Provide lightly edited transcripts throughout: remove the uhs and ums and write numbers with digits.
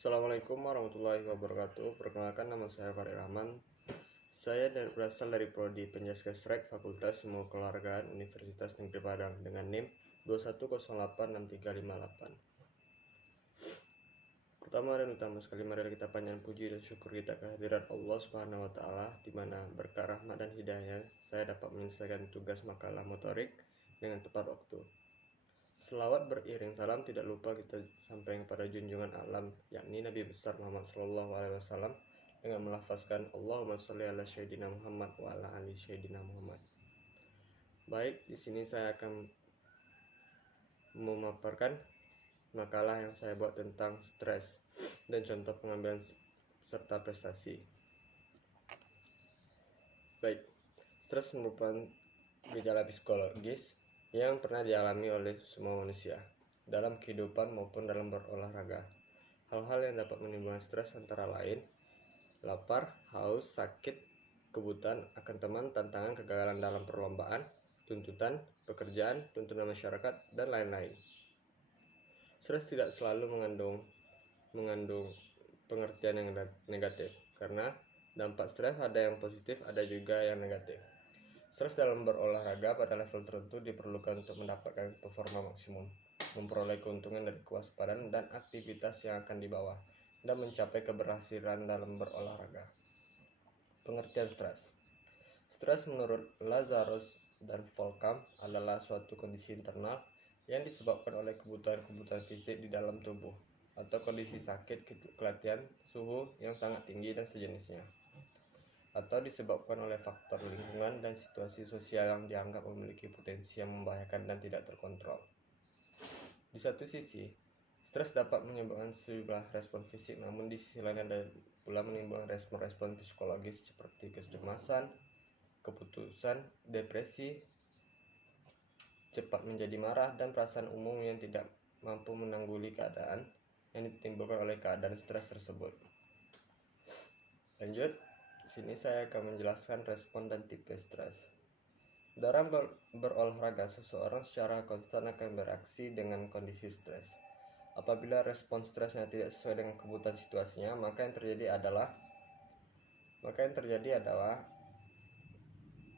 Assalamualaikum warahmatullahi wabarakatuh. Perkenalkan, nama saya Farid Rahman. Saya berasal dari Prodi Penjaskesrek Fakultas Ilmu Keluargaan Universitas Negeri Padang dengan NIM 2108638. Pertama dan utama sekali, mari kita panjatkan puji dan syukur kita kehadirat Allah Subhanahu wa taala, di mana berkah rahmat dan hidayah saya dapat menyelesaikan tugas makalah motorik dengan tepat waktu. Selawat beriring salam tidak lupa kita sampaikan kepada junjungan alam, yakni Nabi besar Muhammad SAW, dengan melafazkan Allahumma sholli ala Sayyidina Muhammad wa ala ali Sayyidina Muhammad. Baik, di sini saya akan memaparkan makalah yang saya buat tentang stres dan contoh pengambilan serta prestasi. Baik, stres merupakan gejala psikologis yang pernah dialami oleh semua manusia dalam kehidupan maupun dalam berolahraga. Hal-hal yang dapat menimbulkan stres antara lain lapar, haus, sakit, kebutuhan akan teman, tantangan, kegagalan dalam perlombaan, tuntutan, pekerjaan, tuntutan masyarakat, dan lain-lain. Stres tidak selalu mengandung pengertian yang negatif, karena dampak stres ada yang positif, ada juga yang negatif. Stres dalam berolahraga pada level tertentu diperlukan untuk mendapatkan performa maksimum, memperoleh keuntungan dari kewaspadaan dan aktivitas yang akan dibawa, dan mencapai keberhasilan dalam berolahraga. Pengertian stres. Stres menurut Lazarus dan Volkam adalah suatu kondisi internal yang disebabkan oleh kebutuhan-kebutuhan fisik di dalam tubuh, atau kondisi sakit, keletihan, suhu yang sangat tinggi dan sejenisnya, atau disebabkan oleh faktor lingkungan dan situasi sosial yang dianggap memiliki potensi yang membahayakan dan tidak terkontrol. Di satu sisi, stres dapat menyebabkan sejumlah respon fisik, namun di sisi lain ada pula menimbulkan respon-respon psikologis seperti kecemasan, keputusan, depresi, cepat menjadi marah, dan perasaan umum yang tidak mampu menanggulangi keadaan yang ditimbulkan oleh keadaan stres tersebut. Lanjut, sini saya akan menjelaskan respon dan tipe stres. Dalam berolahraga, seseorang secara konstan akan bereaksi dengan kondisi stres. Apabila respon stresnya tidak sesuai dengan kebutuhan situasinya, maka yang terjadi adalah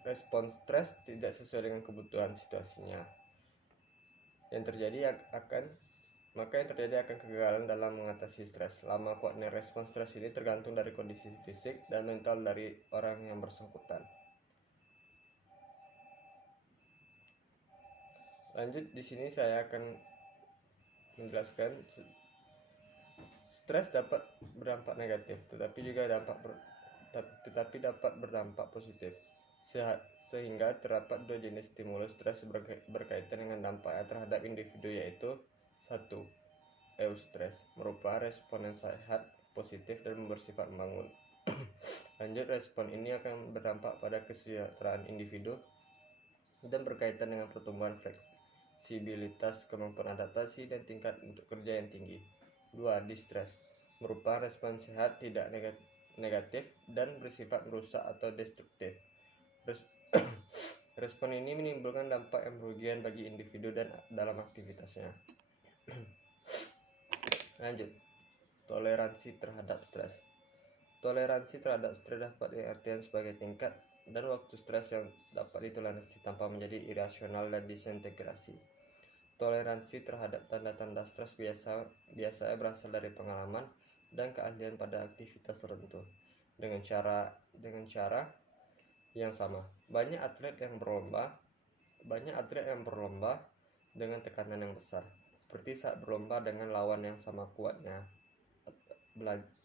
respon stres tidak sesuai dengan kebutuhan situasinya. Yang terjadi akan kegagalan dalam mengatasi stres. Lama kuatnya respon stres ini tergantung dari kondisi fisik dan mental dari orang yang bersangkutan. Lanjut, di sini saya akan menjelaskan stres dapat berdampak negatif, tetapi dapat berdampak positif. Sehingga terdapat dua jenis stimulus stres berkaitan dengan dampaknya terhadap individu, yaitu 1. Eustress merupakan respon yang sehat, positif, dan bersifat membangun. Lanjut, respon ini akan berdampak pada kesejahteraan individu dan berkaitan dengan pertumbuhan fleksibilitas, kemampuan adaptasi, dan tingkat untuk kerja yang tinggi. 2. Distress merupakan respon sehat, tidak negatif, dan bersifat merusak atau destruktif. Respon ini menimbulkan dampak yang merugikan bagi individu dan dalam aktivitasnya. Lanjut, toleransi terhadap stres. Toleransi terhadap stres dapat diartikan sebagai tingkat dan waktu stres yang dapat ditoleransi tanpa menjadi irasional dan disintegrasi. Toleransi terhadap tanda-tanda stres biasanya berasal dari pengalaman dan keahlian pada aktivitas tertentu. Dengan cara yang sama, banyak atlet yang berlomba dengan tekanan yang besar, seperti saat berlomba dengan lawan yang sama kuatnya.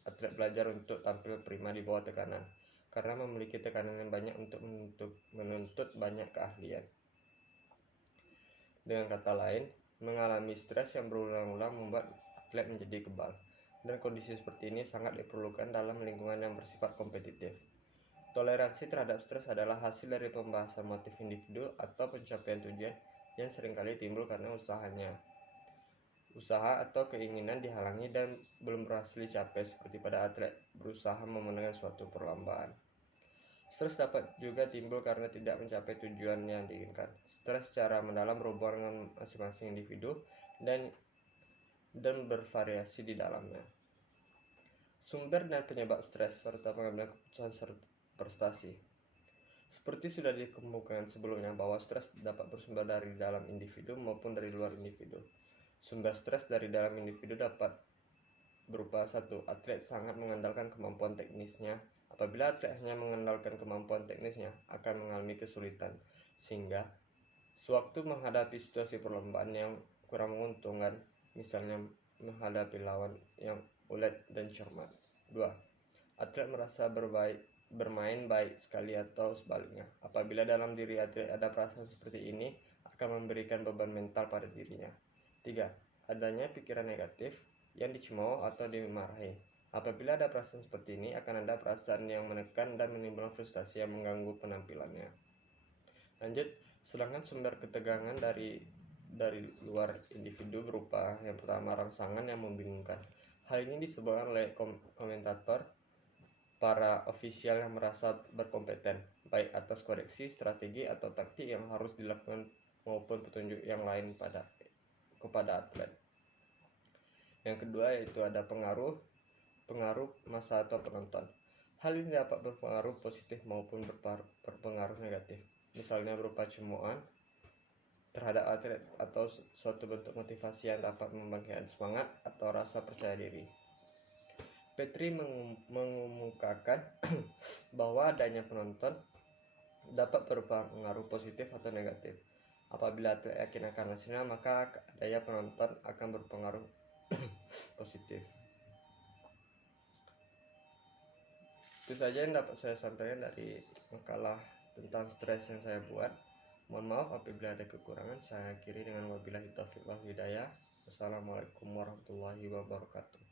Atlet belajar untuk tampil prima di bawah tekanan, karena memiliki tekanan yang banyak untuk menuntut banyak keahlian. Dengan kata lain, mengalami stres yang berulang-ulang membuat atlet menjadi kebal, dan kondisi seperti ini sangat diperlukan dalam lingkungan yang bersifat kompetitif. Toleransi terhadap stres adalah hasil dari pembahasan motif individu atau pencapaian tujuan yang seringkali timbul karena usaha atau keinginan dihalangi dan belum berhasil dicapai, seperti pada atlet berusaha memenangkan suatu perlombaan. Stres dapat juga timbul karena tidak mencapai tujuan yang diinginkan. Stres secara mendalam berhubungan dengan masing-masing individu dan bervariasi di dalamnya. Sumber dan penyebab stres serta pengambilan keputusan serta prestasi. Seperti sudah dikemukakan sebelumnya bahwa stres dapat bersumber dari dalam individu maupun dari luar individu. Sumber stres dari dalam individu dapat berupa satu, atlet sangat mengandalkan kemampuan teknisnya. Apabila atlet hanya mengandalkan kemampuan teknisnya, akan mengalami kesulitan, sehingga sewaktu menghadapi situasi perlombaan yang kurang menguntungkan, misalnya menghadapi lawan yang ulet dan cermat. 2. Atlet merasa bermain baik sekali atau sebaliknya. Apabila dalam diri atlet ada perasaan seperti ini, akan memberikan beban mental pada dirinya. 3. Adanya pikiran negatif yang dicemooh atau dimarahi. Apabila ada perasaan seperti ini, akan ada perasaan yang menekan dan menimbulkan frustasi yang mengganggu penampilannya. Lanjut, sedangkan sumber ketegangan dari luar individu berupa yang pertama rangsangan yang membingungkan. Hal ini disebabkan oleh komentator, para ofisial yang merasa berkompeten, baik atas koreksi, strategi, atau taktik yang harus dilakukan maupun petunjuk yang lain kepada atlet. Yang kedua yaitu ada pengaruh massa atau penonton. Hal ini dapat berpengaruh positif maupun berpengaruh negatif. Misalnya berupa cemoohan terhadap atlet atau suatu bentuk motivasi yang dapat membangkitkan semangat atau rasa percaya diri. Petri mengemukakan bahwa adanya penonton dapat berpengaruh positif atau negatif. Apabila atlet yakin akan hasilnya, maka adanya penonton akan berpengaruh positif. Itu saja yang dapat saya sampaikan dari makalah tentang stres yang saya buat. Mohon maaf apabila ada kekurangan. Saya akhiri dengan wabillahi taufiq wal hidayah. Wassalamualaikum warahmatullahi wabarakatuh.